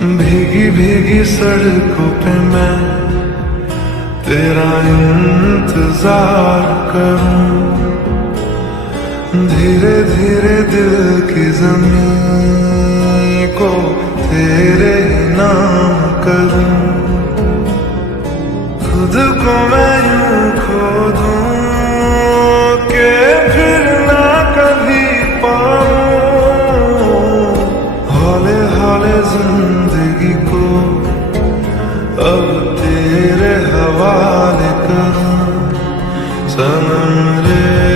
भीगी भीगी सड़कों पे मैं तेरा इंतजार करूं, धीरे धीरे दिल की जमीन को तेरे नाम करूं। खुद को मैं यूं खो दूं कि फिर ना कभी पाऊं, हौले हौले